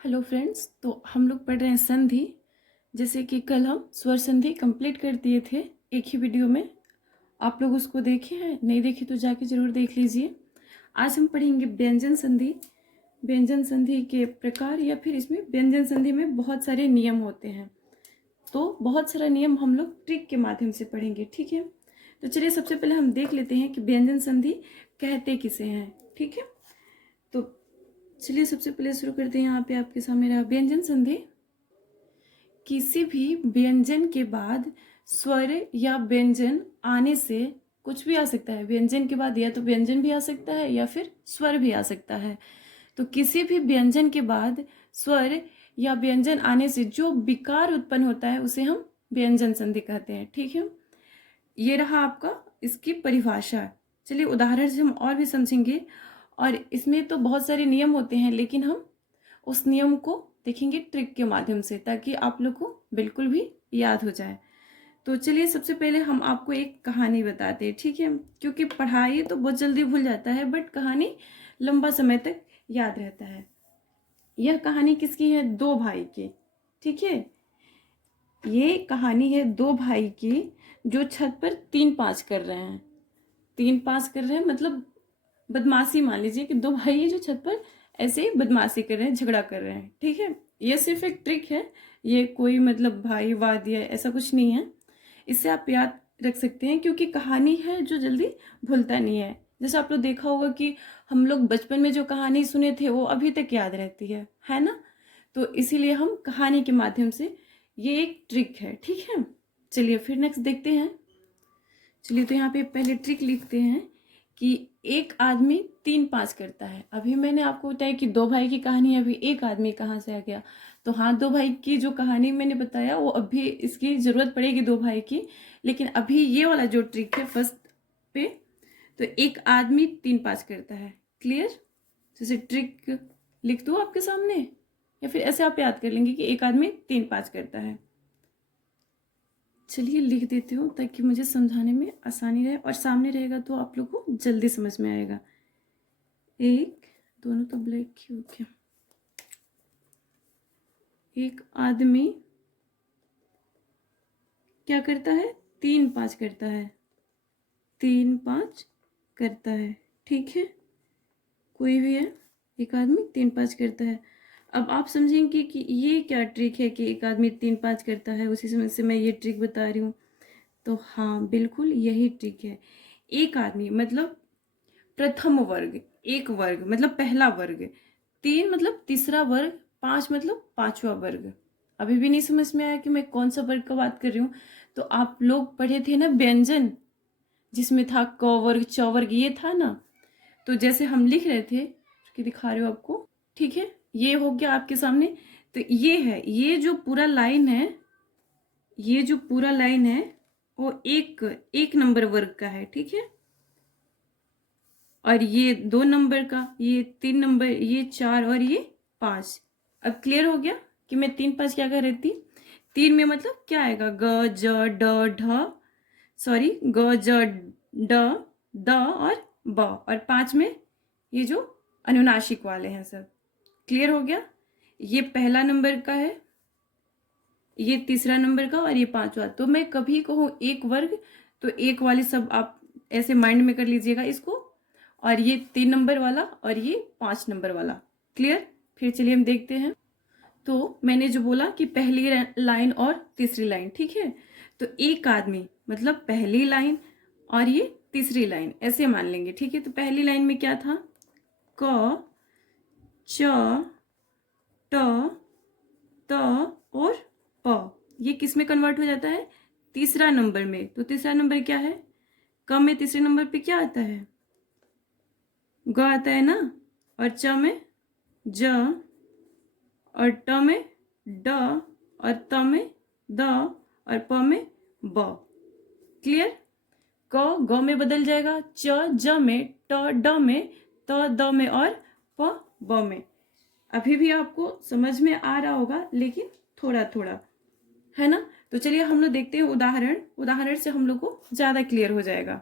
Hello friends, तो हम लोग पढ़ रहे हैं संधि। जैसे कि कल हम स्वर संधि कंप्लीट कर दिए थे एक ही वीडियो में। आप लोग उसको देखे हैं? नहीं देखे तो जाके ज़रूर देख लीजिए। आज हम पढ़ेंगे व्यंजन संधि। व्यंजन संधि के प्रकार, या फिर इसमें व्यंजन संधि में बहुत सारे नियम होते हैं, तो बहुत सारा नियम हम लोग ट्रिक के माध्यम से पढ़ेंगे। ठीक है, तो चलिए सबसे पहले हम देख लेते हैं कि व्यंजन संधि कहते किसे हैं। ठीक है, तो चलिए सबसे पहले शुरू करते हैं। यहाँ पे आपके सामने रहा व्यंजन संधि। किसी भी व्यंजन के बाद स्वर या व्यंजन आने से, कुछ भी आ सकता है व्यंजन के बाद, या तो व्यंजन भी आ सकता है या फिर स्वर भी आ सकता है। तो किसी भी व्यंजन के बाद स्वर या व्यंजन आने से जो विकार उत्पन्न होता है उसे हम व्यंजन संधि कहते हैं। ठीक है, ये रहा आपका इसकी परिभाषा। चलिए उदाहरण से हम और भी समझेंगे, और इसमें तो बहुत सारे नियम होते हैं, लेकिन हम उस नियम को देखेंगे ट्रिक के माध्यम से, ताकि आप लोग को बिल्कुल भी याद हो जाए। तो चलिए सबसे पहले हम आपको एक कहानी बताते हैं। ठीक है, क्योंकि पढ़ाई तो बहुत जल्दी भूल जाता है, बट कहानी लंबा समय तक याद रहता है। यह कहानी किसकी है? दो भाई की। ठीक है, ये कहानी है दो भाई की जो छत पर 3-5 कर रहे हैं। 3-5 कर रहे हैं मतलब बदमाशी। मान लीजिए कि दो भाई है जो छत पर ऐसे ही बदमाशी कर रहे हैं, झगड़ा कर रहे हैं। ठीक है, ये सिर्फ एक ट्रिक है, ये कोई मतलब भाई वाद या ऐसा कुछ नहीं है। इससे आप याद रख सकते हैं, क्योंकि कहानी है जो जल्दी भूलता नहीं है। जैसे आप लोग देखा होगा कि हम लोग बचपन में जो कहानी सुने थे वो अभी तक याद रहती है ना। तो इसीलिए हम कहानी के माध्यम से, ये एक ट्रिक है। ठीक है, चलिए फिर नेक्स्ट देखते हैं। चलिए तो यहाँ पे पहले ट्रिक लिखते हैं कि एक आदमी 3-5 करता है। अभी मैंने आपको बताया कि दो भाई की कहानी, अभी एक आदमी कहाँ से आ गया? तो हाँ, दो भाई की जो कहानी मैंने बताया वो अभी इसकी ज़रूरत पड़ेगी दो भाई की, लेकिन अभी ये वाला जो ट्रिक है फर्स्ट पे, तो एक आदमी 3-5 करता है। क्लियर? जैसे ट्रिक लिख दूँ आपके सामने, या फिर ऐसे आप याद कर लेंगे कि एक आदमी 3-5 करता है। चलिए लिख देती हूँ ताकि मुझे समझाने में आसानी रहे, और सामने रहेगा तो आप लोग को जल्दी समझ में आएगा। एक, दोनों तो ब्लैक ही हो गया। एक आदमी क्या करता है? 3-5 करता है। 3-5 करता है। ठीक है, कोई भी है, एक आदमी 3-5 करता है। अब आप समझेंगे कि ये क्या ट्रिक है कि एक आदमी 3-5 करता है, उसी समय से मैं ये ट्रिक बता रही हूँ। तो हाँ, बिल्कुल यही ट्रिक है। एक आदमी मतलब प्रथम वर्ग, एक वर्ग मतलब पहला वर्ग, 3 मतलब तीसरा वर्ग, 5 मतलब पांचवा वर्ग। अभी भी नहीं समझ में आया कि मैं कौन सा वर्ग का बात कर रही हूँ? तो आप लोग पढ़े थे ना व्यंजन, जिसमें था क वर्ग च वर्ग, ये था ना। तो जैसे हम लिख रहे थे कि दिखा रही हूँ आपको। ठीक है, ये हो गया आपके सामने। तो ये है, ये जो पूरा लाइन है, ये जो पूरा लाइन है वो एक एक नंबर वर्ग का है। ठीक है, और ये 2 नंबर का, ये 3 नंबर, ये 4 और ये 5। अब क्लियर हो गया कि मैं 3-5 क्या कर रही थी? 3 में मतलब क्या आएगा? ग ज ड ढ, सॉरी ग ज ड द और ब, और 5 में ये जो अनुनासिक वाले हैं सब। क्लियर हो गया? ये पहला नंबर का है, ये तीसरा नंबर का, और ये पांचवा। तो मैं कभी कहूँ एक वर्ग, तो एक वाले सब आप ऐसे माइंड में कर लीजिएगा इसको, और ये 3 नंबर वाला और ये 5 नंबर वाला। क्लियर? फिर चलिए हम देखते हैं। तो मैंने जो बोला कि पहली लाइन और तीसरी लाइन, ठीक है, तो एक आदमी मतलब पहली लाइन और ये तीसरी लाइन, ऐसे मान लेंगे। ठीक है, तो पहली लाइन में क्या था? क च ट त और प। ये किस में कन्वर्ट हो जाता है? तीसरा नंबर में। तो तीसरा नंबर क्या है? क में तीसरे नंबर पे क्या आता है? ग आता है ना, और च में ज, और ट में ड, और त में द, और प में ब। क्लियर? क ग में बदल जाएगा, च ज में, ट ड में, त द में, और प ब में। अभी भी आपको समझ में आ रहा होगा, लेकिन थोड़ा थोड़ा, है ना। तो चलिए हम लोग देखते हैं उदाहरण। उदाहरण से हम लोग को ज्यादा क्लियर हो जाएगा,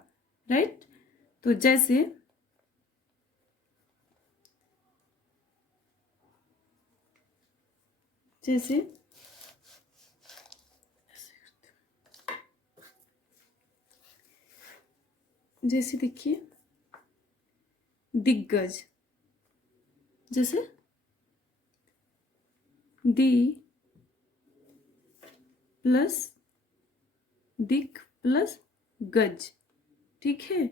राइट। तो जैसे जैसे देखिए दिग्गज, जैसे दी प्लस दिक प्लस गज, ठीक है।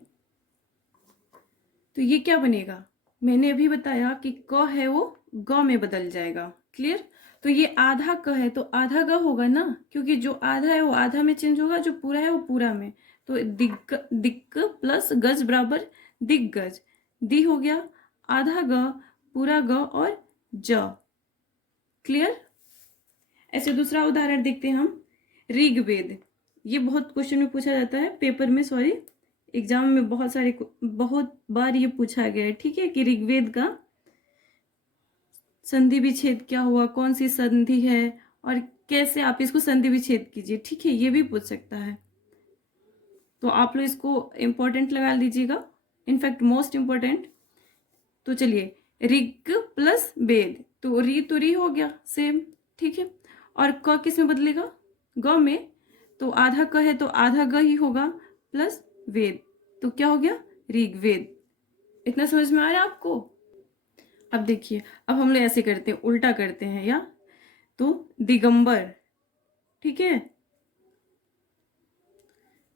तो ये क्या बनेगा, मैंने अभी बताया कि क है वो ग में बदल जाएगा, क्लियर। तो ये आधा क है तो आधा ग होगा ना, क्योंकि जो आधा है वो आधा में चेंज होगा, जो पूरा है वो पूरा में। तो दिक्क प्लस गज बराबर दिग्गज, दी हो गया आधा ग, पूरा ग और ज, क्लियर। ऐसे दूसरा उदाहरण देखते हैं हम, ऋग्वेद। ये बहुत क्वेश्चन में पूछा जाता है, पेपर में, सॉरी एग्जाम में बहुत बार ये पूछा गया है, ठीक है, कि ऋग्वेद का संधि विच्छेद क्या हुआ, कौन सी संधि है और कैसे आप इसको संधि विच्छेद कीजिए, ठीक है, ये भी पूछ सकता है। तो आप लोग इसको इंपॉर्टेंट लगा लीजिएगा, इनफैक्ट मोस्ट इंपॉर्टेंट। तो चलिए ऋग प्लस वेद, तो री हो गया सेम, ठीक है। और क किस में बदलेगा, ग में, तो आधा क है तो आधा ग ही होगा प्लस वेद, तो क्या हो गया ऋग्वेद। इतना समझ में आ रहा है आपको। अब देखिए, अब हम लोग ऐसे करते हैं, उल्टा करते हैं, या तो दिगंबर, ठीक है,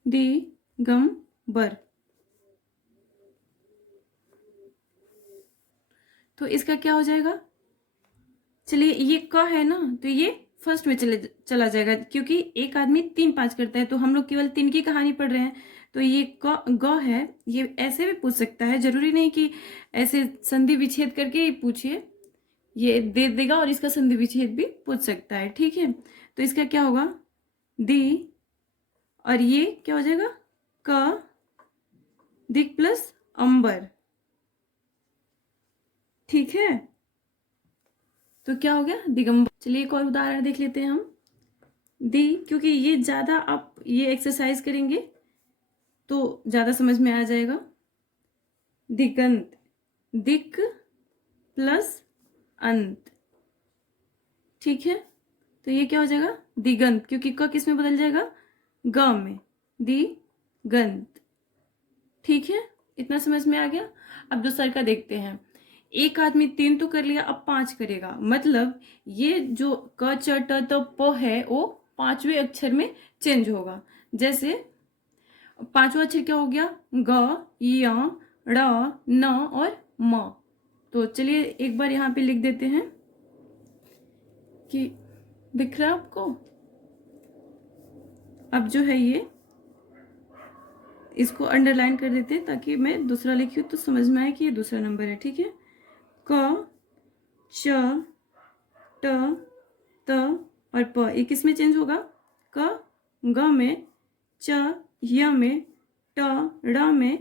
दिगंबर। तो इसका क्या हो जाएगा, चलिए ये क है ना, तो ये फर्स्ट में चला जाएगा, क्योंकि एक आदमी 3 5 करता है, तो हम लोग केवल 3 की कहानी पढ़ रहे हैं। तो ये ग है, ये ऐसे भी पूछ सकता है, जरूरी नहीं कि ऐसे संधि विच्छेद करके ही पूछिए, ये दे देगा और इसका संधि विच्छेद भी पूछ सकता है, ठीक है। तो इसका क्या होगा, दी, और ये क्या हो जाएगा, क दिक प्लस अंबर, ठीक है। तो क्या हो गया दिगंबर। चलिए एक और उदाहरण देख लेते हैं हम, दी, क्योंकि ये ज्यादा आप ये एक्सरसाइज करेंगे तो ज्यादा समझ में आ जाएगा। दिगंत, दिक प्लस अंत, ठीक है। तो ये क्या हो जाएगा दिगंत, क्योंकि क किस में बदल जाएगा, ग में, दिगंत, ठीक है। इतना समझ में आ गया। अब दूसरा का देखते हैं, एक आदमी 3 तो कर लिया, अब 5 करेगा, मतलब ये जो क च ट त प है वो 5वें अक्षर में चेंज होगा। जैसे 5वां अक्षर क्या हो गया, ग, य, ड़, न और म। तो चलिए एक बार यहाँ पे लिख देते हैं कि दिख रहा है आपको। अब जो है ये इसको अंडरलाइन कर देते हैं, ताकि मैं दूसरा लिखी तो समझ में आए कि ये दूसरा नंबर है, ठीक है। क, च, ट, त और प, ये किस में चेंज होगा, क ग में, च य में, ट ड़ में,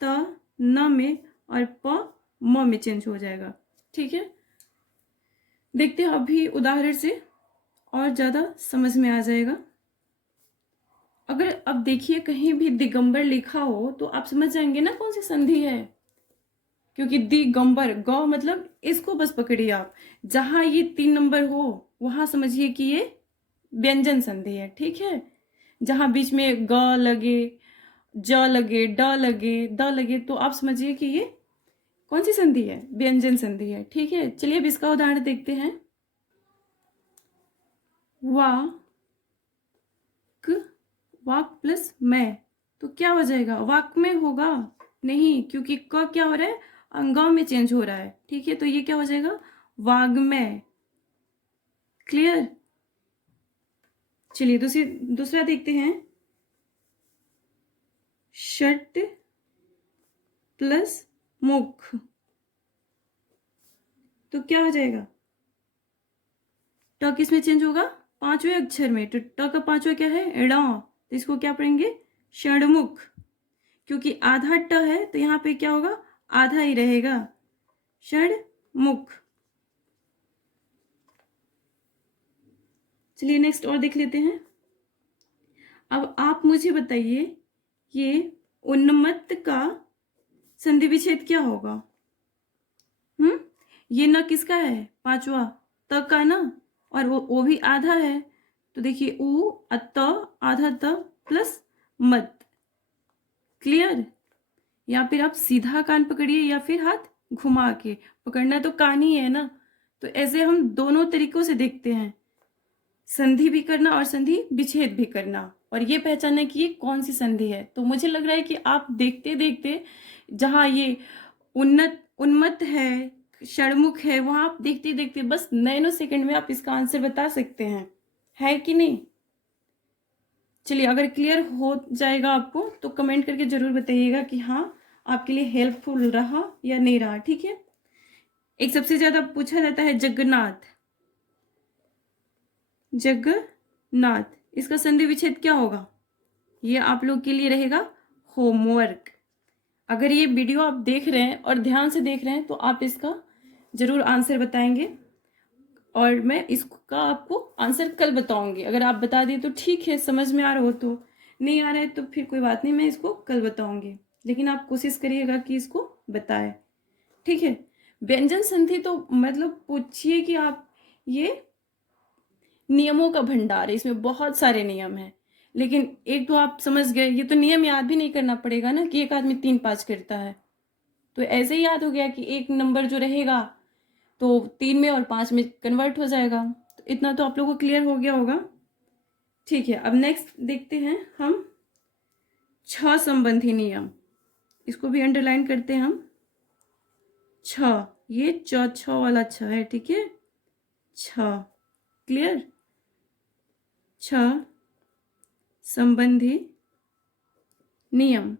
त न में और प म में चेंज हो जाएगा, ठीक है। देखते हैं अभी उदाहरण से और ज्यादा समझ में आ जाएगा। अगर अब देखिए कहीं भी दिगंबर लिखा हो तो आप समझ जाएंगे ना कौन सी संधि है, क्योंकि दिगंबर, ग मतलब इसको बस पकड़िए आप, जहां ये 3 नंबर हो वहां समझिए कि ये व्यंजन संधि है, ठीक है। जहां बीच में ग लगे, ज लगे, ड लगे, द लगे, तो आप समझिए कि ये कौन सी संधि है, व्यंजन संधि है, ठीक है। चलिए अब इसका उदाहरण देखते हैं, वाक, वाक प्लस मैं, तो क्या हो जाएगा, वाक में होगा नहीं, क्योंकि क क्या हो रहा है, अंगाव में चेंज हो रहा है, ठीक है। तो ये क्या हो जाएगा, वाग्मय, क्लियर। चलिए दूसरा देखते हैं, षट प्लस मुख, तो क्या हो जाएगा, ट किस में चेंज होगा, 5वें अक्षर में, तो ट का 5वां क्या है, ड़, तो इसको क्या पढ़ेंगे, षणमुख, क्योंकि आधा ट है तो यहाँ पे क्या होगा, आधा ही रहेगा, षणमुख। चलिए नेक्स्ट और देख लेते हैं। अब आप मुझे बताइए, ये उन्मत्त का संधि विच्छेद क्या होगा, ये न किसका है, 5वां, त का ना, और वो भी आधा है, तो देखिए ऊ अत आधा त प्लस मत। क्लियर? या फिर आप सीधा कान पकड़िए या फिर हाथ घुमा के पकड़ना, तो कान ही है ना। तो ऐसे हम दोनों तरीकों से देखते हैं, संधि भी करना और संधि विच्छेद भी करना, और ये पहचानना कि ये कौन सी संधि है। तो मुझे लग रहा है कि आप देखते देखते जहाँ ये उन्मत्त है, षणमुख है, वहां आप देखते देखते बस नैनो सेकंड में आप इसका आंसर बता सकते हैं, है कि नहीं? चलिए, अगर क्लियर हो जाएगा आपको तो कमेंट करके जरूर बताइएगा कि हाँ आपके लिए हेल्पफुल रहा या नहीं रहा। ठीक है। एक सबसे ज्यादा पूछा जाता है जगन्नाथ, जगन्नाथ, इसका संधि विच्छेद क्या होगा? ये आप लोग के लिए रहेगा होमवर्क। अगर ये वीडियो आप देख रहे हैं और ध्यान से देख रहे हैं तो आप इसका जरूर आंसर बताएंगे, और मैं इसका आपको आंसर कल बताऊंगी। अगर आप बता दिए तो ठीक है, समझ में आ रहा हो तो, नहीं आ रहा है तो फिर कोई बात नहीं, मैं इसको कल बताऊंगी, लेकिन आप कोशिश करिएगा कि इसको बताएं। ठीक है। व्यंजन संधि तो मतलब पूछिए कि आप, ये नियमों का भंडार है, इसमें बहुत सारे नियम हैं, लेकिन एक तो आप समझ गए, ये तो नियम याद भी नहीं करना पड़ेगा ना कि एक आदमी 3 5 करता है, तो ऐसे ही याद हो गया कि एक नंबर जो रहेगा तो 3 में और 5 में कन्वर्ट हो जाएगा। तो इतना तो आप लोगों को क्लियर हो गया होगा। ठीक है, अब नेक्स्ट देखते हैं हम 6 संबंधी नियम, इसको भी अंडरलाइन करते हैं हम। 6, ये छ वाला 6 है, ठीक है, 6। क्लियर? 6 संबंधी नियम,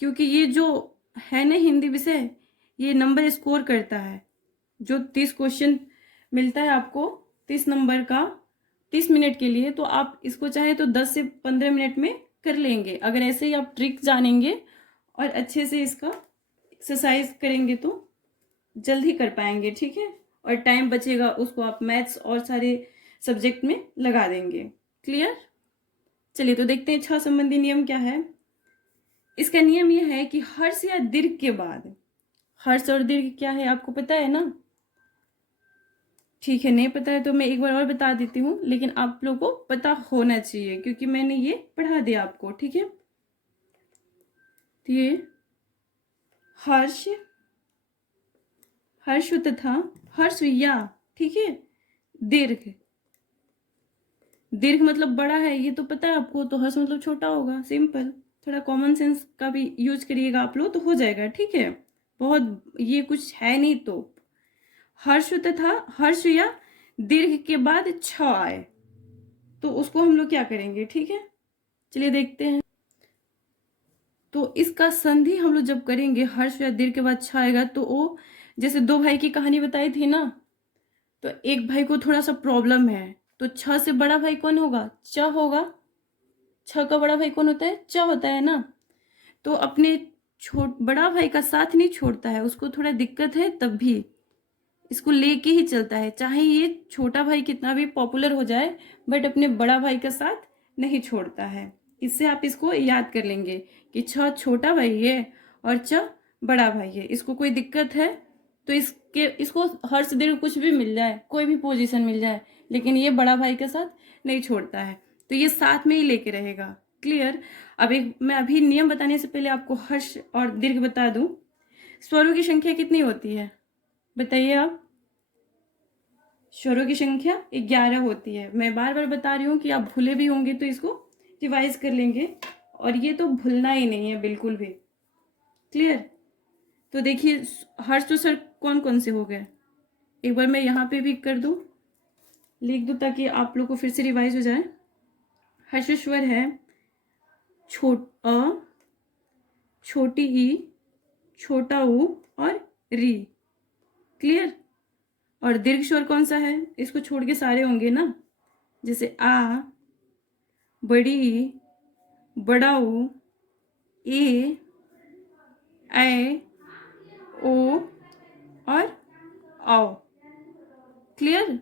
क्योंकि ये जो है ना हिंदी विषय, ये नंबर स्कोर करता है। जो 30 क्वेश्चन मिलता है आपको 30 नंबर का 30 मिनट के लिए, तो आप इसको चाहे तो 10 से 15 मिनट में कर लेंगे। अगर ऐसे ही आप ट्रिक जानेंगे और अच्छे से इसका एक्सरसाइज करेंगे तो जल्द ही कर पाएंगे। ठीक है, और टाइम बचेगा उसको आप मैथ्स और सारे सब्जेक्ट में लगा देंगे। क्लियर? चलिए, तो देखते हैं 6 संबंधी नियम क्या है। इसका नियम यह है कि हर्ष या दीर्घ के बाद, हर्ष और दीर्घ क्या है आपको पता है ना? ठीक है, नहीं पता है तो मैं एक बार और बता देती हूँ, लेकिन आप लोगों को पता होना चाहिए क्योंकि मैंने ये पढ़ा दिया आपको। ठीक है, तो ये हर्ष, हर्ष तथा हर्ष या, ठीक है, दीर्घ, दीर्घ मतलब बड़ा है, ये तो पता है आपको, तो हर्ष मतलब छोटा होगा, सिंपल। थोड़ा कॉमन सेंस का भी यूज करिएगा आप लोग तो हो जाएगा। ठीक है, बहुत ये कुछ है नहीं। तो हर्ष तथा हर्ष या दीर्घ के बाद 6 आए तो उसको हम लोग क्या करेंगे? ठीक है, चलिए देखते हैं। तो इसका संधि हम लोग जब करेंगे, हर्ष या दीर्घ के बाद 6 आएगा, तो वो जैसे 2 भाई की कहानी बताई थी ना, तो एक भाई को थोड़ा सा प्रॉब्लम है, तो 6 से बड़ा भाई कौन होगा? च होगा। 6 का बड़ा भाई कौन होता है? च होता है ना। तो अपने बड़ा भाई का साथ नहीं छोड़ता है, उसको थोड़ा दिक्कत है तब भी इसको लेके ही चलता है, चाहे ये छोटा भाई कितना भी पॉपुलर हो जाए, बट अपने बड़ा भाई का साथ नहीं छोड़ता है। इससे आप इसको याद कर लेंगे कि छ छोटा भाई है और च बड़ा भाई है। इसको कोई दिक्कत है तो इसको हर्ष दीर्घ कुछ भी मिल जाए, कोई भी पोजीशन मिल जाए, लेकिन ये बड़ा भाई के साथ नहीं छोड़ता है, तो ये साथ में ही लेके रहेगा। क्लियर? अब एक मैं अभी नियम बताने से पहले आपको हर्ष और दीर्घ बता दूं। स्वरों की संख्या कितनी होती है बताइए आप? स्वरों की संख्या 11 होती है। मैं बार बार बता रही हूँ कि आप भूले भी होंगे तो इसको रिवाइज कर लेंगे, और ये तो भूलना ही नहीं है बिल्कुल भी। क्लियर? तो देखिए हर्ष तो सर कौन कौन से हो गए, एक बार मैं यहाँ पे भी कर दूँ, लिख दूँ ताकि आप लोग को फिर से रिवाइज हो जाए। हर्ष स्वर है छोटी ई, छोटा ऊ और री। क्लियर? और दीर्घ स्वर कौन सा है? इसको छोड़ के सारे होंगे ना, जैसे आ, बड़ी ई, बड़ा ऊ, ए, ओ और आओ। क्लियर?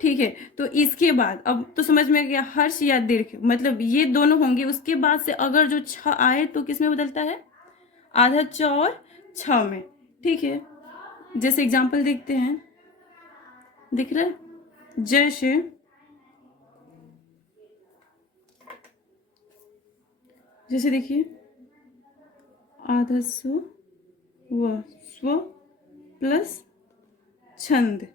ठीक है, तो इसके बाद अब तो समझ में आ गया, हर्ष या दीर्घ मतलब ये दोनों होंगे। उसके बाद से अगर जो 6 आए तो किस में बदलता है? आधा च और 6 में। ठीक है, जैसे एग्जाम्पल देखते हैं, दिख रहा है? जैसे देखिए आधा स्व व स्व प्लस छंद।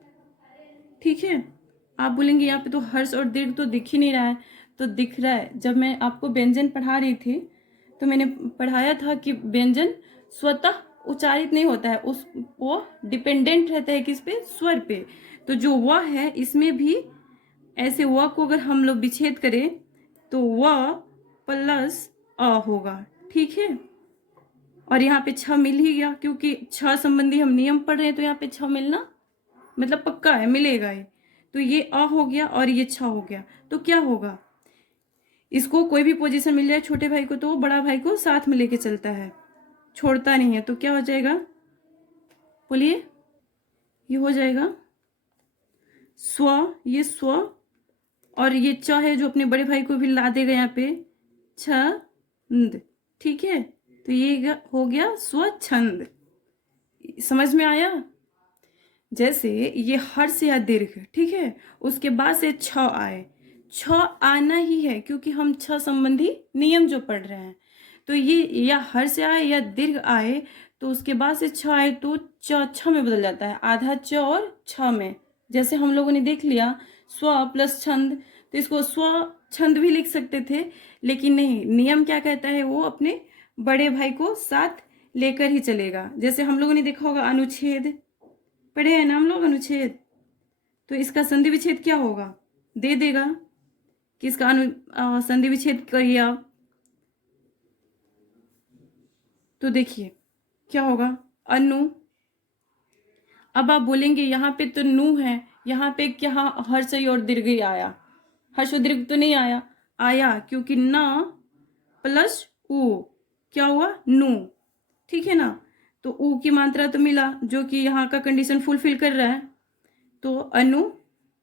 ठीक है, आप बोलेंगे यहाँ पे तो हर्ष और दीर्घ तो दिख ही नहीं रहा है। तो दिख रहा है, जब मैं आपको व्यंजन पढ़ा रही थी तो मैंने पढ़ाया था कि व्यंजन स्वतः उच्चारित नहीं होता है, उस वो डिपेंडेंट रहता है किस पे, स्वर पे। तो जो व है इसमें भी ऐसे व को अगर हम लोग विच्छेद करें तो व प्लस अ होगा। ठीक है, और यहाँ पे छ मिल ही गया, क्योंकि छ संबंधी हम नियम पढ़ रहे हैं, तो यहाँ पे छ मिलना मतलब पक्का है, मिलेगा ही। तो ये अ हो गया और ये छ हो गया। तो क्या होगा, इसको कोई भी पोजीशन मिल जाए छोटे भाई को तो बड़ा भाई को साथ में लेके चलता है, छोड़ता नहीं है। तो क्या हो जाएगा, बोलिए, ये हो जाएगा स्व, ये स्व, और ये च है जो अपने बड़े भाई को भी ला देगा यहाँ पे, छंद। ठीक है, तो ये हो गया स्वच्छंद। समझ में आया। जैसे ये हर्ष या दीर्घ, ठीक है, उसके बाद से छ आए, छ आना ही है क्योंकि हम छ संबंधी नियम जो पढ़ रहे हैं। तो ये या हर्ष आए या दीर्घ आए तो उसके बाद से छ आए तो च छ में बदल जाता है, आधा च और छ में। जैसे हम लोगों ने देख लिया स्व प्लस छंद, तो इसको स्व छंद भी लिख सकते थे, लेकिन नहीं, नियम क्या कहता है, वो अपने बड़े भाई को साथ लेकर ही चलेगा। जैसे हम लोगों ने देखा होगा अनुच्छेद, पढ़े हैं ना हम लोग अनुच्छेद, तो इसका संधि विच्छेद क्या होगा, दे देगा कि इसका संधि विच्छेद करिए आप। तो देखिए क्या होगा, अनु। अब आप बोलेंगे यहाँ पे तो नु है, यहाँ पे क्या हर्ष और दीर्घ ही आया, हर्ष और दीर्घ तो नहीं आया, आया क्योंकि न प्लस उ क्या हुआ, नु। ठीक है ना, तो उ की मात्रा तो मिला जो कि यहाँ का कंडीशन फुलफिल कर रहा है। तो अनु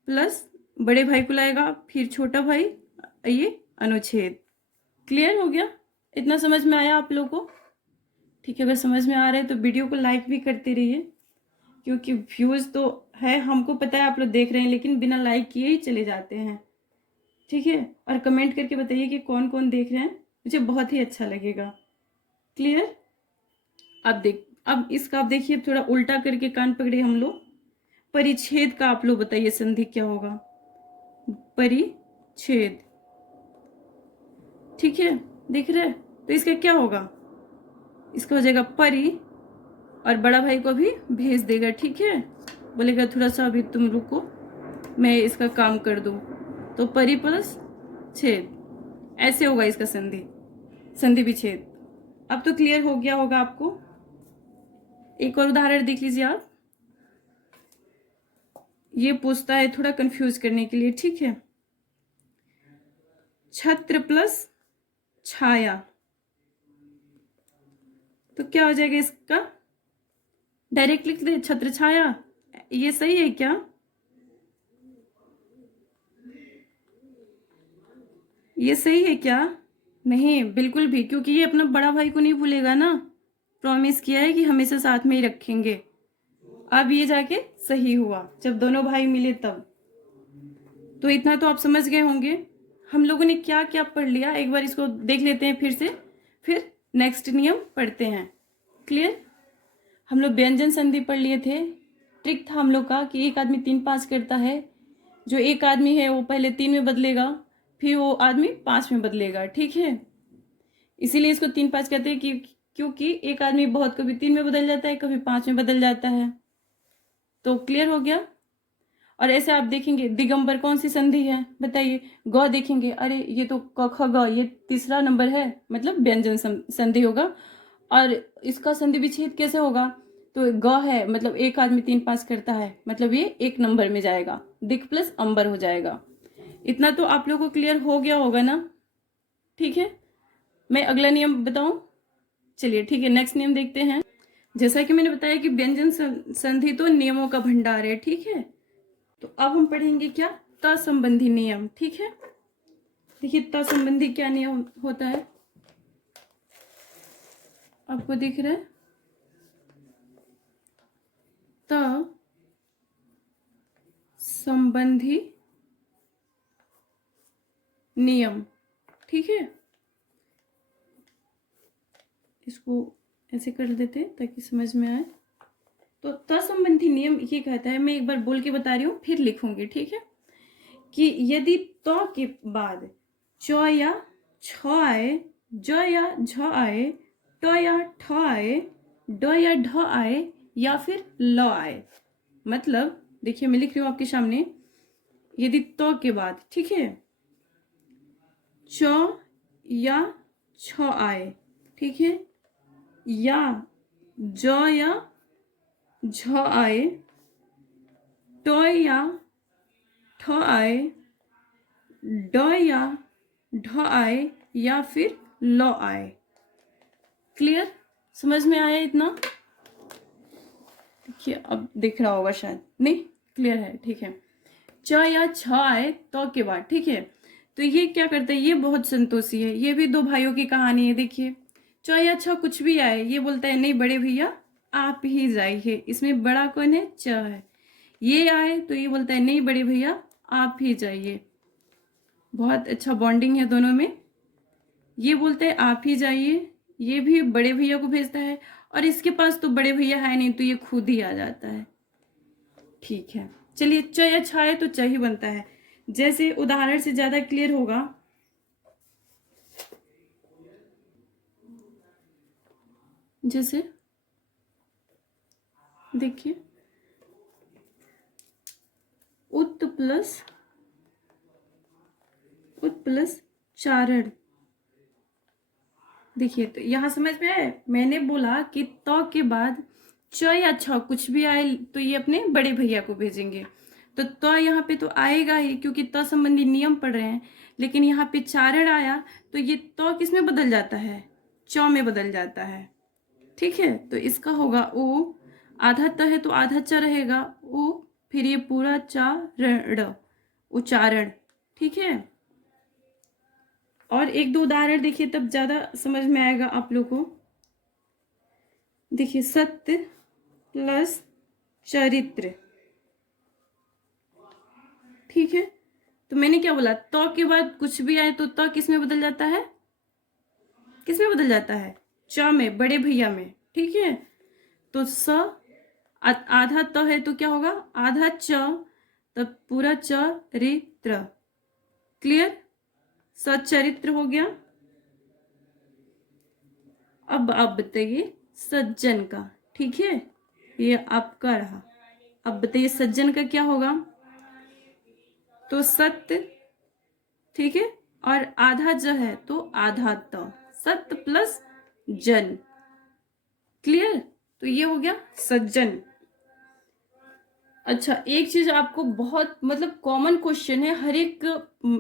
प्लस बड़े भाई को लाएगा, फिर छोटा भाई, ये अनुच्छेद। क्लियर हो गया, इतना समझ में आया आप लोगों को। ठीक है, अगर समझ में आ रहा है तो वीडियो को लाइक भी करते रहिए, क्योंकि व्यूज तो है, हमको पता है आप लोग देख रहे हैं, लेकिन बिना लाइक किए ही चले जाते हैं। ठीक है, और कमेंट करके बताइए कि कौन कौन देख रहे हैं, मुझे बहुत ही अच्छा लगेगा। क्लियर। अब इसका आप देखिए, थोड़ा उल्टा करके कान पकड़े हम लोग। परिच्छेद का आप लोग बताइए संधि क्या होगा, परिच्छेद। ठीक है, दिख रहा है, तो इसका क्या होगा, इसका हो जाएगा परि, और बड़ा भाई को भी भेज देगा। ठीक है, बोलेगा थोड़ा सा अभी तुम रुको, मैं इसका काम कर दूं, तो परि प्लस छेद, ऐसे होगा इसका संधि, संधि विच्छेद। अब तो क्लियर हो गया होगा आपको। एक और उदाहरण देख लीजिए आप, ये पूछता है थोड़ा कंफ्यूज करने के लिए। ठीक है, छत्र प्लस छाया, तो क्या हो जाएगा इसका, डायरेक्ट लिख दे छत्र छाया, ये सही है क्या, ये सही है क्या, नहीं बिल्कुल भी, क्योंकि ये अपना बड़ा भाई को नहीं भूलेगा ना, प्रॉमिस किया है कि हमेशा साथ में ही रखेंगे। अब ये जाके सही हुआ जब दोनों भाई मिले तब। तो इतना तो आप समझ गए होंगे हम लोगों ने क्या क्या पढ़ लिया, एक बार इसको देख लेते हैं फिर से, फिर नेक्स्ट नियम पढ़ते हैं। क्लियर। हम लोग व्यंजन संधि पढ़ लिए थे। ट्रिक था हम लोग का कि एक आदमी 3 5 करता है, जो एक आदमी है वो पहले 3 में बदलेगा, फिर वो आदमी 5 में बदलेगा। ठीक है, इसीलिए इसको 3 5 कहते हैं कि क्योंकि एक आदमी बहुत कभी 3 में बदल जाता है, कभी 5 में बदल जाता है। तो क्लियर हो गया। और ऐसे आप देखेंगे दिगंबर कौन सी संधि है बताइए, ग देखेंगे, अरे ये तो क ख ग, ये तीसरा नंबर है, मतलब व्यंजन संधि होगा। और इसका संधि विच्छेद कैसे होगा, तो ग है, मतलब एक आदमी 3 5 करता है, मतलब ये 1 नंबर में जाएगा, दिक प्लस अंबर हो जाएगा। इतना तो आप लोगों को क्लियर हो गया होगा ना। ठीक है, मैं अगला नियम बताऊं, चलिए ठीक है, नेक्स्ट नियम देखते हैं। जैसा कि मैंने बताया कि व्यंजन संधि तो नियमों का भंडार है। ठीक है, तो अब हम पढ़ेंगे क्या, त संबंधी नियम। ठीक है, देखिए त संबंधी क्या नियम होता है, आपको दिख रहा है, त संबंधी नियम, ठीक है। इसको ऐसे कर देते हैं ताकि समझ में आए। तो तत्संबंधी नियम ये कहता है, मैं एक बार बोल के बता रही हूँ फिर लिखूंगी, ठीक है, कि यदि तो के बाद च या छ आए, ज या झ आए, ट या ठ आए, ड या ढ आए, या फिर ल आए। मतलब देखिए मैं लिख रही हूँ आपके सामने, यदि तो के बाद, ठीक है, च या छ आए, ठीक है, या ज या झ आए, ट या ठ आए, ड या ढ आए, या फिर ल आए। क्लियर, समझ में आया इतना? देखिए अब दिख रहा होगा शायद, नहीं क्लियर है, ठीक है। च या छ आए तो के बाद, ठीक है, तो ये क्या करते हैं, ये बहुत संतोषी है, ये भी दो भाइयों की कहानी है। देखिए च या छ कुछ भी आए, ये बोलता है नहीं बड़े भैया आप ही जाइए, इसमें बड़ा कौन है, च है। ये आए तो ये बोलता है नहीं बड़े भैया आप ही जाइए, बहुत अच्छा बॉन्डिंग है दोनों में। ये बोलते हैं आप ही जाइए, ये भी बड़े भैया को भेजता है, और इसके पास तो बड़े भैया है नहीं तो ये खुद ही आ जाता है, ठीक है। चलिए च या छ है तो च ही बनता है। जैसे उदाहरण से ज्यादा क्लियर होगा, जैसे देखिए उत प्लस चारण। देखिए तो यहां समझ में आए, मैंने बोला कि तो के बाद च या छ कुछ भी आए तो ये अपने बड़े भैया को भेजेंगे, तो यहाँ पे तो आएगा ही क्योंकि तो संबंधी नियम पढ़ रहे हैं। लेकिन यहाँ पे चारण आया तो ये तो किस में बदल जाता है, च में बदल जाता है, ठीक है। तो इसका होगा ओ, आधा त है तो आधा च रहेगा ओ, फिर ये पूरा चारण, उच्चारण, ठीक है। और एक दो उदाहरण देखिए तब ज्यादा समझ में आएगा आप लोग को। देखिए सत्य प्लस चरित्र, ठीक है। तो मैंने क्या बोला, तो के बाद कुछ भी आए तो किस में बदल जाता है, किस में बदल जाता है, च में, बड़े भैया में, ठीक है। तो स आधा त है तो क्या होगा, आधा च, तब पूरा चरित्र, क्लियर, सचरित्र हो गया। अब आप बताइए सज्जन का, ठीक है, ये आपका रहा। अब बताइए सज्जन का क्या होगा, तो सत्य, ठीक है, और आधा ज है तो आधा त, सत्य प्लस जन, क्लियर। तो ये हो गया सज्जन। अच्छा एक चीज आपको बहुत मतलब कॉमन क्वेश्चन है, हर एक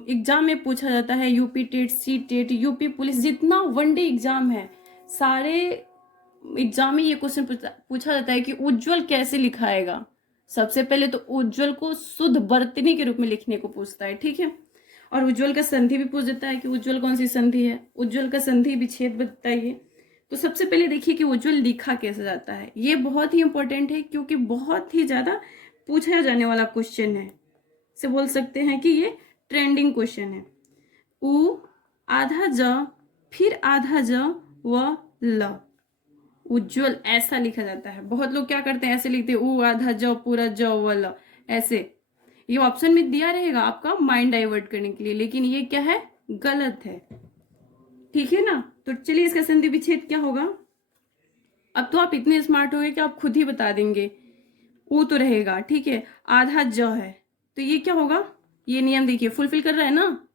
एग्जाम में पूछा जाता है, UP TET, C TET, UP police, जितना वनडे एग्जाम है सारे एग्जाम में ये क्वेश्चन पूछा जाता है कि उज्जवल कैसे लिखाएगा। सबसे पहले तो उज्जवल को शुद्ध वर्तनी के रूप में लिखने को पूछता है, ठीक है। और उज्जवल का संधि भी पूछ देता है कि उज्जवल कौन सी संधि है, उज्जवल का संधि विच्छेद बताइए। तो सबसे पहले देखिए कि उज्जवल लिखा कैसे जाता है, ये बहुत ही इंपॉर्टेंट है क्योंकि बहुत ही ज्यादा पूछा जाने वाला क्वेश्चन है, से बोल सकते हैं कि ये ट्रेंडिंग क्वेश्चन है। उ आधा ज फिर आधा ज व ल, उज्जवल ऐसा लिखा जाता है। बहुत लोग क्या करते हैं, ऐसे लिखते हैं उ आधा ज पूरा ज व ल, ऐसे। ये ऑप्शन में दिया रहेगा आपका माइंड डाइवर्ट करने के लिए, लेकिन ये क्या है, गलत है, ठीक है ना। तो चलिए इसका संधि विच्छेद क्या होगा। अब तो आप इतने स्मार्ट हो गए कि आप खुद ही बता देंगे। ऊ तो रहेगा, ठीक है, आधा ज है तो ये क्या होगा, ये नियम देखिए फुलफिल कर रहा है ना,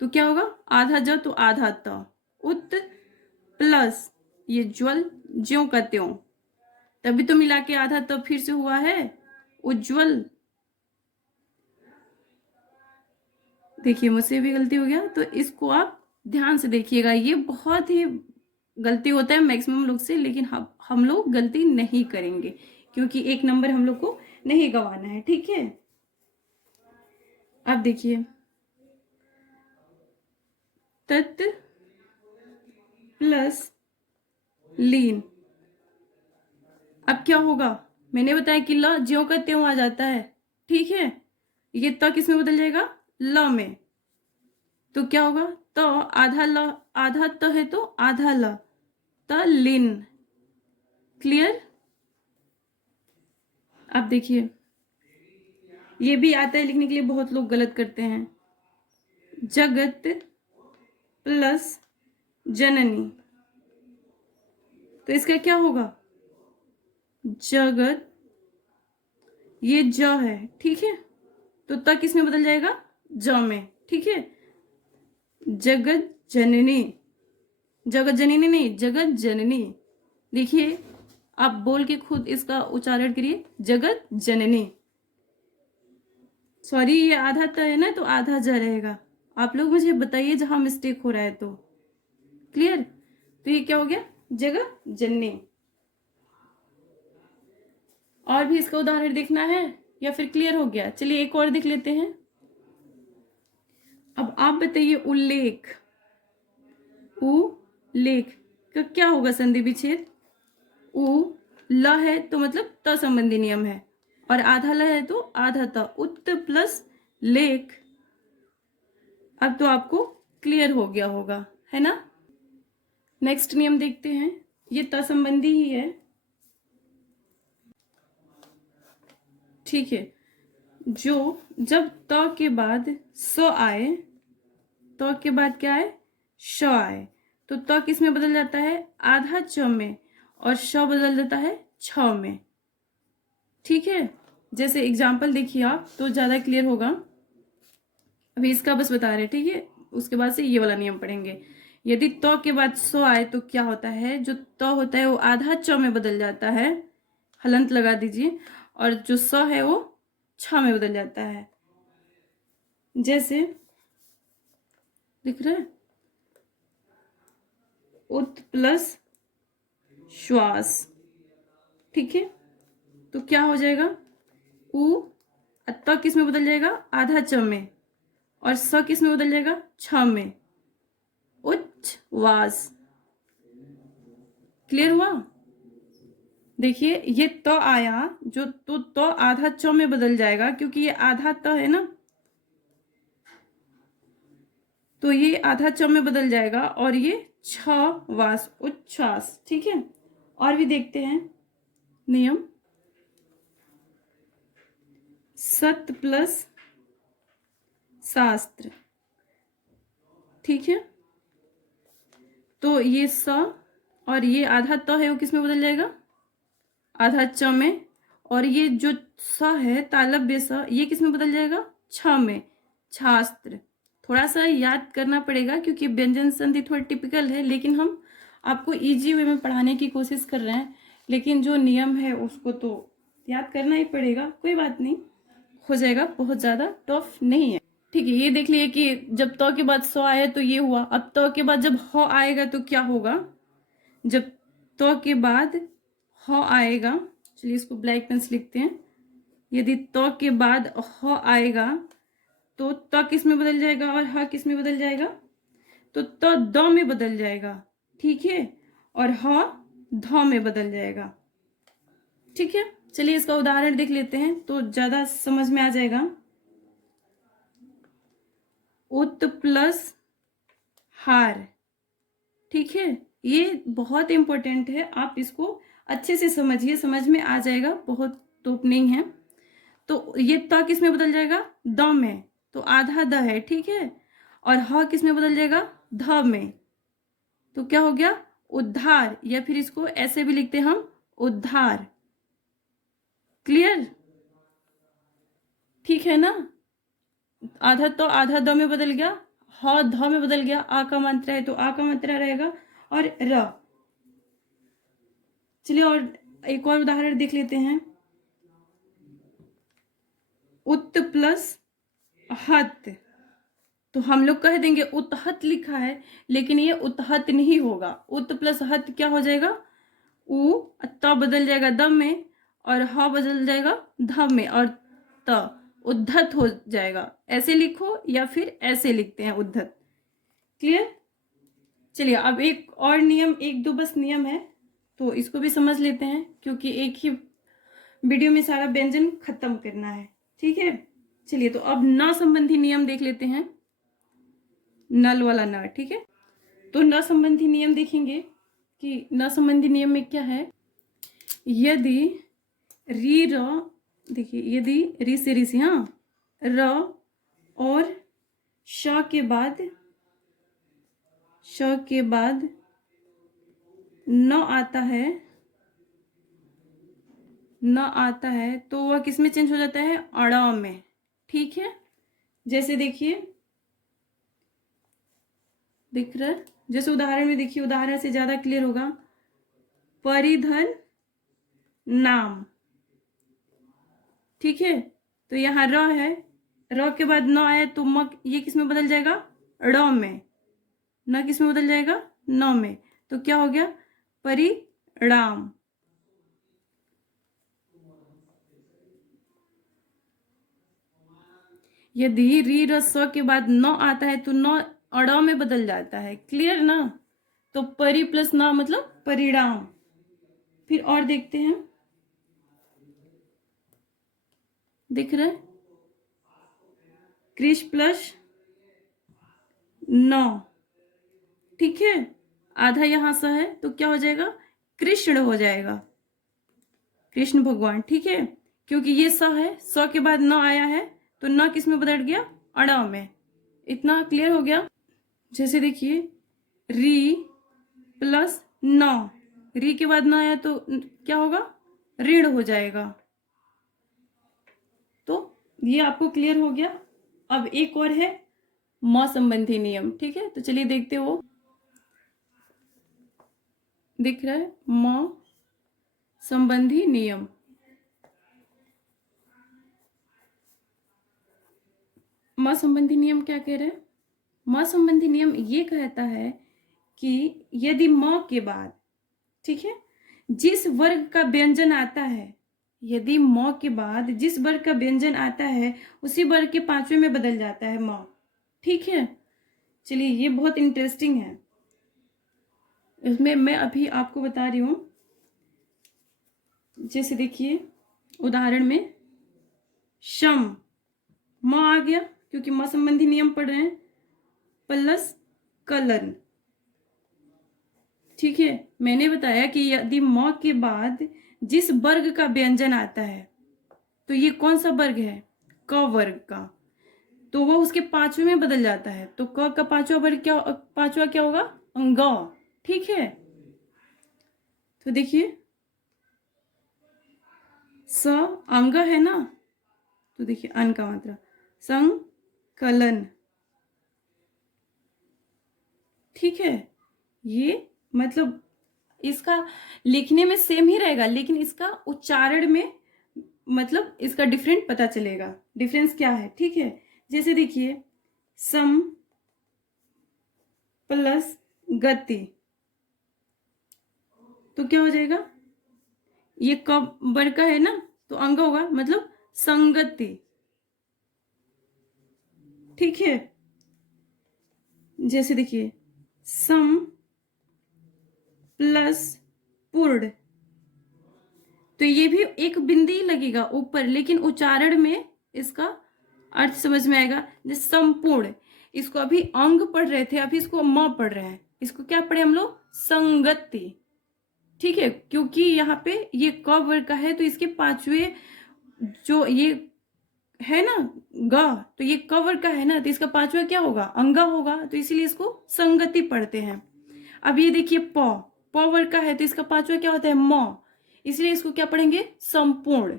तो क्या होगा, आधा ज तो आधा त, उत प्लस ये ज्वल, ज्यों का त्यों, तभी तो मिला के आधा त फिर से हुआ है उज्जवल। देखिए मुझसे भी गलती हो गया, तो इसको आप ध्यान से देखिएगा, ये बहुत ही गलती होता है मैक्सिमम लोग से, लेकिन हम लोग गलती नहीं करेंगे क्योंकि एक नंबर हम लोग को नहीं गंवाना है, ठीक है। अब देखिए तत् प्लस लीन, अब क्या होगा, मैंने बताया कि ल ज्यों का त्यों आ जाता है, ठीक है। ये त किस में बदल जाएगा, ल में, तो क्या होगा, तो आधा ल, आधा त है तो आधा ल, त लिन। क्लियर। आप देखिए ये भी आता है लिखने के लिए, बहुत लोग गलत करते हैं। जगत प्लस जननी, तो इसका क्या होगा, जगत, ये ज है, ठीक है, तो त किसमें बदल जाएगा, ज में, ठीक है। जगत जननी, जगत जननी नहीं, जगत जननी। देखिए आप बोल के खुद इसका उच्चारण करिए, जगत जननी। सॉरी ये आधा त है ना, तो आधा ज रहेगा। आप लोग मुझे बताइए जहां मिस्टेक हो रहा है तो। क्लियर। तो ये क्या हो गया, जगत जननी। और भी इसका उदाहरण देखना है या फिर क्लियर हो गया, चलिए एक और देख लेते हैं। अब आप बताइए, उल्लेख, उल्लेख का क्या होगा संधि विच्छेद, उ ल है तो मतलब त संबंधी नियम है, और आधा ल है तो आधा त, उत प्लस लेख। अब तो आपको क्लियर हो गया होगा, है ना। नेक्स्ट नियम देखते हैं, ये त संबंधी ही है, ठीक है। जो जब त के बाद स आए, त के बाद क्या आए, श आए, तो त किस में बदल जाता है, आधा च में, और श बदल जाता है छ में, ठीक है। जैसे एग्जाम्पल देखिए आप तो ज्यादा क्लियर होगा। अभी इसका बस बता रहे, ठीक है, उसके बाद से ये वाला नियम पढ़ेंगे। यदि त के बाद स आए तो क्या होता है, जो त होता है वो आधा च में बदल जाता है, हलंत लगा दीजिए, और जो स है वो छ में बदल जाता है। जैसे दिख रहा है, उत प्लस श्वास, ठीक है, तो क्या हो जाएगा, उ त किस में बदल जाएगा, आधा च में, और स किस में बदल जाएगा, छ में, उच्छ्वास। क्लियर हुआ। देखिए ये तो आया जो, तो आधा च में बदल जाएगा क्योंकि ये आधा त है ना, तो ये आधा च में बदल जाएगा, और ये छ वास, उच्छ्वास, ठीक है। और भी देखते हैं नियम, सत प्लस शास्त्र, ठीक है, तो ये स और ये आधा त है वो किस में बदल जाएगा, आधा च में, और ये जो स है तालव्य स, ये किस में बदल जाएगा, छ में, छास्त्र। थोड़ा सा याद करना पड़ेगा क्योंकि व्यंजन संधि थोड़ी टिपिकल है, लेकिन हम आपको इजी वे में पढ़ाने की कोशिश कर रहे हैं, लेकिन जो नियम है उसको तो याद करना ही पड़ेगा। कोई बात नहीं, हो जाएगा, बहुत ज्यादा टफ नहीं है, ठीक है। ये देख लिए कि जब त के बाद स आया तो ये हुआ, अब त के बाद जब ह आएगा तो क्या होगा, जब त के बाद ह आएगा, चलिए इसको ब्लैक पेन से लिखते हैं। यदि त के बाद ह आएगा तो त किस में बदल जाएगा और ह किस में बदल जाएगा, तो त द में बदल जाएगा, ठीक है, और ह ध में बदल जाएगा, ठीक है। चलिए इसका उदाहरण देख लेते हैं तो ज्यादा समझ में आ जाएगा। उत प्लस हार, ठीक है, ये बहुत इंपॉर्टेंट है, आप इसको अच्छे से समझिए, समझ में आ जाएगा, बहुत टोप नहीं है। तो ये त किस में बदल जाएगा, द में, तो आधा द है, ठीक है, और ह किस में बदल जाएगा, ध में, तो क्या हो गया, उद्धार, या फिर इसको ऐसे भी लिखते हैं हम, उद्धार। क्लियर, ठीक है ना। आधा तो आधा द में बदल गया, ह ध में बदल गया, आ का मात्रा है तो आ का मात्रा रहेगा, और र। चलिए और एक और उदाहरण देख लेते हैं। उत प्लस हत, तो हम लोग कह देंगे उतहत लिखा है, लेकिन ये उतहत नहीं होगा। उत प्लस हत क्या हो जाएगा, उ त बदल जाएगा द में, और ह बदल जाएगा ध में, और त उद्धत हो जाएगा। ऐसे लिखो या फिर ऐसे लिखते हैं, उद्धत। क्लियर। चलिए अब एक और नियम, एक दो बस नियम है तो इसको भी समझ लेते हैं, क्योंकि एक ही वीडियो में सारा व्यंजन खत्म करना है, ठीक है। चलिए तो अब न संबंधी नियम देख लेते हैं। नल वाला न, ठीक है। तो न संबंधी नियम देखेंगे कि न संबंधी नियम में क्या है। यदि री र, देखिए यदि री से री से, हाँ, र और श के बाद न आता है तो वह किस में चेंज हो जाता है, अड़ में, ठीक है। जैसे देखिए, दिख रहा है, जैसे उदाहरण में देखिए, उदाहरण से ज्यादा क्लियर होगा। परिधन नाम, ठीक है। तो यहाँ र है, र के बाद न आया तो म ये किस में बदल जाएगा, ड़ में। न किस में बदल जाएगा, न में। तो क्या हो गया, परिणाम। यदि री र स के बाद न आता है तो न अड़ में बदल जाता है, क्लियर ना। तो परि प्लस न मतलब परिणाम। फिर और देखते हैं, दिख रहा है, कृष प्लस न, ठीक है। आधा यहां स है तो क्या हो जाएगा, कृष्ण हो जाएगा, कृष्ण भगवान, ठीक है। क्योंकि ये स है, स के बाद न आया है तो न किस में बदल गया, अड़ में। इतना क्लियर हो गया। जैसे देखिए, री प्लस न, री के बाद न आया तो क्या होगा, ऋण हो जाएगा। तो ये आपको क्लियर हो गया। अब एक और है म संबंधी नियम, ठीक है। तो चलिए देखते हो, दिख रहा है म संबंधी नियम। म संबंधी नियम क्या कह रहे हैं, म संबंधी नियम ये कहता है कि यदि म के बाद, ठीक है, जिस वर्ग का व्यंजन आता है, यदि म के बाद जिस वर्ग का व्यंजन आता है उसी वर्ग के पांचवें में बदल जाता है म, ठीक है। चलिए ये बहुत इंटरेस्टिंग है। इसमें मैं अभी आपको बता रही हूं। जैसे देखिए उदाहरण में, शम, म आ गया क्योंकि म संबंधी नियम पढ़ रहे हैं, प्लस कलन, ठीक है। मैंने बताया कि यदि म के बाद जिस वर्ग का व्यंजन आता है, तो ये कौन सा वर्ग है, क वर्ग का, तो वह उसके पांचवें में बदल जाता है। तो क का पांचवा वर्ग क्या, पांचवा क्या होगा, अंग, ठीक है। तो देखिए स अंग है ना, तो देखिए अन का मात्रा, संकलन, ठीक है। ये मतलब इसका लिखने में सेम ही रहेगा, लेकिन इसका उच्चारण में मतलब इसका डिफरेंट पता चलेगा, डिफरेंस क्या है, ठीक है। जैसे देखिए, सम प्लस गति, तो क्या हो जाएगा, ये कब वर्ग का है ना, तो अंग होगा, मतलब संगति, ठीक है। जैसे देखिए, सम प्लस पूर्ण, तो ये भी एक बिंदी लगेगा ऊपर, लेकिन उच्चारण में इसका अर्थ समझ में आएगा। जैसे संपूर्ण, इसको अभी अंग पढ़ रहे थे, अभी इसको म पढ़ रहे हैं, इसको क्या पढ़े हम लोग, संगति, ठीक है। क्योंकि यहाँ पे ये क वर्ग का है तो इसके पांचवे जो ये है ना ग, तो ये क वर्ग का है ना, तो इसका पांचवा क्या होगा, अंगा होगा, तो इसीलिए इसको संगति पढ़ते हैं। अब ये देखिए प वर्ग का है तो इसका पांचवा क्या होता है, म, इसलिए इसको क्या पढ़ेंगे, संपूर्ण।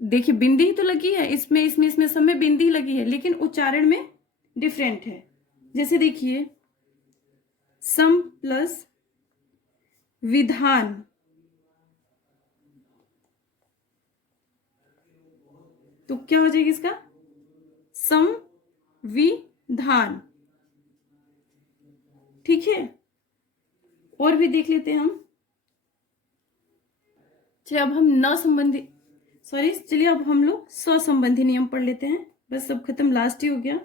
देखिए बिंदी ही तो लगी है इसमें सब में बिंदी लगी है, लेकिन उच्चारण में डिफरेंट है। जैसे देखिए, सम प्लस विधान, तो क्या हो जाएगा इसका, संविधान, ठीक है। और भी देख लेते हैं हम। चलिए अब हम न संबंधी, सॉरी, चलिए अब हम लोग स्वसंबंधी नियम पढ़ लेते हैं, बस सब खत्म, लास्ट ही हो गया।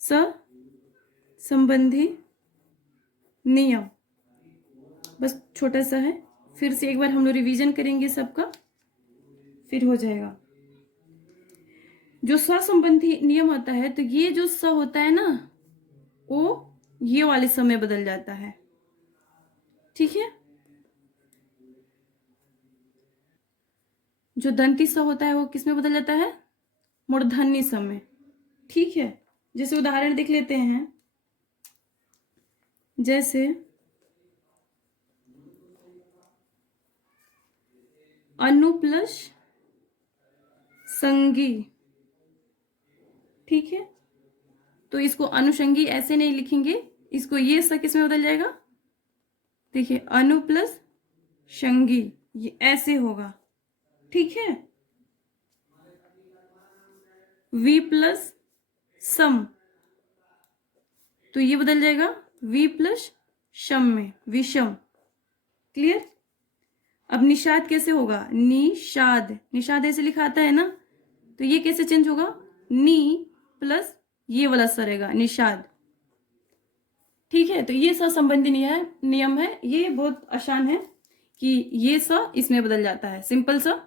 स संबंधी नियम बस छोटा सा है, फिर से एक बार हम लोग रिवीजन करेंगे सबका, फिर हो जाएगा। जो स संबंधी नियम होता है, तो ये जो स होता है ना, वो ये वाले स में बदल जाता है। ठीक है, जो दंती स होता है वो किस में बदल जाता है? मूर्धन्य स में। ठीक है, जैसे उदाहरण देख लेते हैं, जैसे अनु प्लस संगी। ठीक है, तो इसको अनुषंगी ऐसे नहीं लिखेंगे, इसको ये स किस में बदल जाएगा? देखिए, अनु प्लस संगी, ये ऐसे होगा। ठीक है, वी प्लस सम, तो ये बदल जाएगा वी प्लस शम में, विषम। क्लियर? अब निषाद कैसे होगा? निषाद, निषाद ऐसे लिखा आता है ना, तो ये कैसे चेंज होगा? नी प्लस ये वाला स रहेगा, निषाद। ठीक है, तो ये स संबंधी नियम है, ये बहुत आसान है कि ये स इसमें बदल जाता है, सिंपल सा,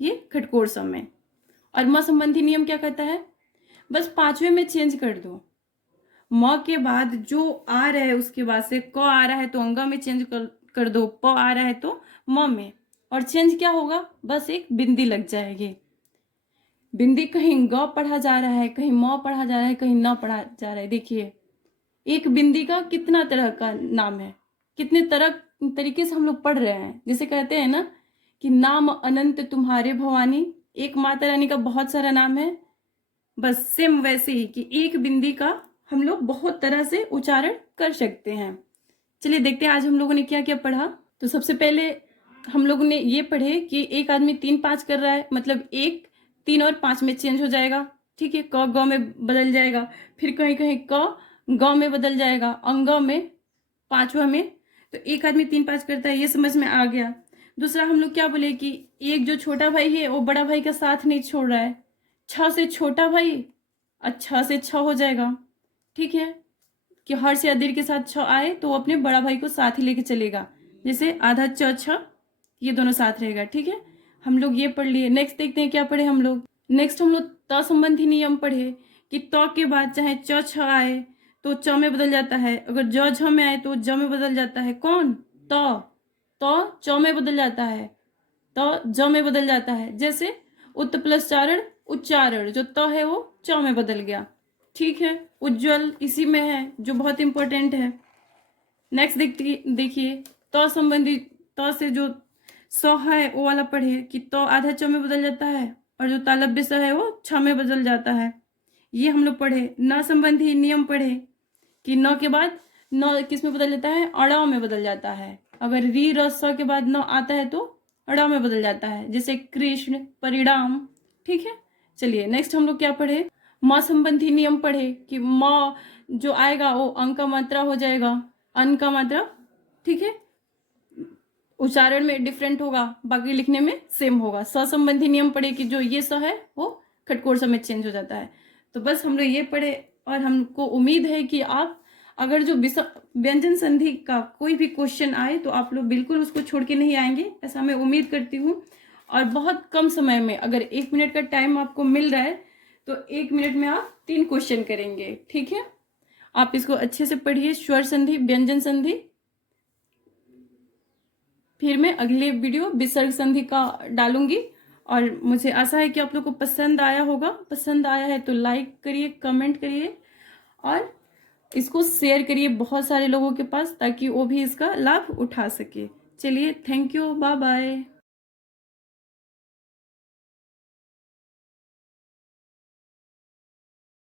ये खटकोर स में। और म संबंधी नियम क्या कहता है? बस पांचवे में चेंज कर दो, म के बाद जो आ रहा है उसके बाद से क आ रहा है तो अंग में चेंज कर दो, प आ रहा है तो म में, और चेंज क्या होगा? बस एक बिंदी लग जाएगी। बिंदी कहीं ग पढ़ा जा रहा है, कहीं म पढ़ा जा रहा है, कहीं न पढ़ा जा रहा है। देखिए, एक बिंदी का कितना तरह का नाम है, कितने तरीके से हम लोग पढ़ रहे हैं। जैसे कहते हैं ना कि नाम अनंत तुम्हारे भवानी, एक माता रानी का बहुत सारा नाम है, बस सेम वैसे ही कि एक बिंदी का हम लोग बहुत तरह से उच्चारण कर सकते हैं। चलिए देखते हैं आज हम लोगों ने क्या क्या पढ़ा। तो सबसे पहले हम लोगों ने ये पढ़े कि एक आदमी 3 5 कर रहा है, मतलब 1 3 और 5 में चेंज हो जाएगा। ठीक है, क ग में बदल जाएगा, फिर कहीं कहीं क ग में बदल जाएगा, अंग में, पांचवा में। तो एक आदमी 3 5 करता है, ये समझ में आ गया। दूसरा हम लोग क्या बोले कि एक जो छोटा भाई है वो बड़ा भाई का साथ नहीं छोड़ रहा है, छ से छोटा भाई, अच्छा से छ हो जाएगा। ठीक है, कि हर से अधिक के साथ छ आए तो वो अपने बड़ा भाई को साथ ही लेके चलेगा, जैसे आधा च छ, ये दोनों साथ रहेगा। ठीक है, हम लोग ये पढ़ लिए। नेक्स्ट देखते हैं क्या पढ़े हम लोग। नेक्स्ट हम लोग त संबंधी नियम पढ़े कि त के बाद चाहे च छ आए तो च में बदल जाता है, अगर ज झ में आए तो ज में बदल जाता है। कौन? त च में बदल जाता है, त ज में बदल जाता है। जैसे उत प्लस चारण उच्चारण, जो त है वो च में बदल गया। ठीक है, उज्जवल इसी में है, जो बहुत इंपॉर्टेंट है। नेक्स्ट देखिए त संबंधी, त से जो स है वो वाला पढ़े कि त आधा च में बदल जाता है, और जो तालव्य स है वो छ में बदल जाता है। ये हम लोग पढ़े। न संबंधी नियम पढ़े कि न के बाद न किस में बदल जाता है? अड़ा में बदल जाता है। अगर री र स के बाद न आता है तो अड़ा में बदल जाता है, जैसे कृष्ण, परिणाम। ठीक है, चलिए नेक्स्ट हम लोग क्या पढ़े? म संबंधी नियम पढ़े कि म जो आएगा वो अंक का मात्रा हो जाएगा, अन का मात्रा। ठीक है, उच्चारण में डिफरेंट होगा, बाकी लिखने में सेम होगा। स संबंधी नियम पढ़े कि जो ये स है वो खटकोर स में चेंज हो जाता है। तो बस हम लोग ये पढ़े, और हमको उम्मीद है कि आप अगर जो व्यंजन संधि का कोई भी क्वेश्चन आए तो आप लोग बिल्कुल उसको छोड़ के नहीं आएंगे, ऐसा मैं उम्मीद करती हूँ। और बहुत कम समय में, अगर 1 मिनट का टाइम आपको मिल रहा है तो 1 मिनट में आप 3 क्वेश्चन करेंगे। ठीक है, आप इसको अच्छे से पढ़िए, स्वर संधि, व्यंजन संधि। फिर मैं अगले वीडियो विसर्ग संधि का डालूंगी, और मुझे आशा है कि आप लोग को पसंद आया होगा। पसंद आया है तो लाइक करिए, कमेंट करिए, और इसको शेयर करिए बहुत सारे लोगों के पास, ताकि वो भी इसका लाभ उठा सके। चलिए, थैंक यू, बाय बाय।